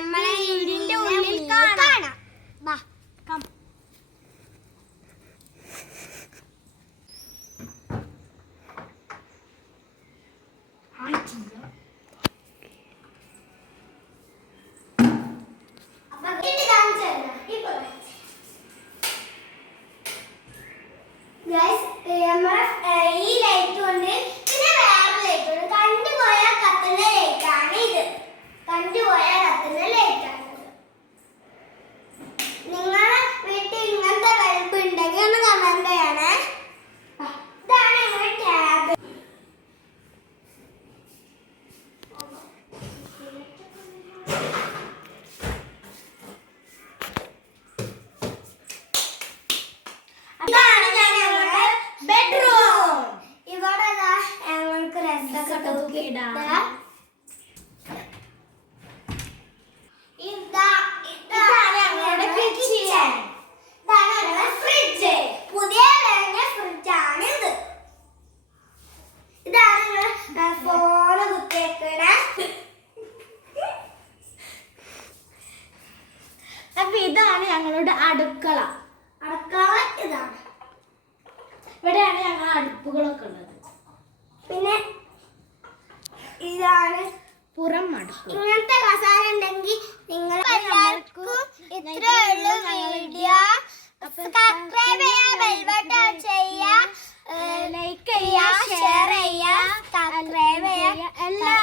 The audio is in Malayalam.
നമ്മളെ വീടിന്റെ ഉള്ളിൽ കാണാം. വാ കം. ഈ ലൈറ്റ് കൊണ്ട് പിന്നെ വേറെ ലൈറ്റ് ഉണ്ട്. കണ്ടുപോയാൽ കത്തുന്ന ലൈറ്റ് ആണ് ഇത്. കണ്ടുപോയാൽ കത്തുന്ന ലൈറ്റ് ആണ് ഇത്. നിങ്ങളെ വീട്ടിൽ ഇങ്ങനത്തെ ബൾബ് ഉണ്ടെങ്കിൽ ഒന്ന് കമന്റ് ചെയ്യണേ. ഇതാണ് ഞങ്ങളുടെ ടാബ്. ഇതാണ് ഞങ്ങളുടെ ബെഡ്റൂം. ഇവിടെ ഞങ്ങൾക്ക് രസമൊക്കെ തൂക്കിയിടാം. ഇതാണ് ഞങ്ങളുടെ കിച്ചൺ. ഇതാണ് ഞങ്ങളുടെ ഫ്രിഡ്ജ്. പുതിയ വാങ്ങിയ ഫ്രിഡ്ജാണ് ഇത്. ഇതാണ് ഞങ്ങളുടെ ഫോണ് കുത്തിയേക്കണ. അപ്പൊ ഇതാണ് ഞങ്ങളുടെ അടുക്കള. അടുക്കള ഇതാണ്. ഇവിടെയാണ് ഞങ്ങൾ അടുപ്പുകളൊക്കെ ഉള്ളത്. പിന്നെ ഇതാണ് പുറം അടുപ്പ്. ഇങ്ങനത്തെ കസാര ഉണ്ടെങ്കിൽ നിങ്ങൾ എല്ലാവർക്കും ഇത്രയുള്ള വീഡിയോ സബ്സ്ക്രൈബ് ചെയ്യുക, ബെൽ ബട്ടൺ ചെയ്യുക, ലൈക്ക് ചെയ്യുക, ഷെയർ ചെയ്യുക, സബ്സ്ക്രൈബ് ചെയ്യുക.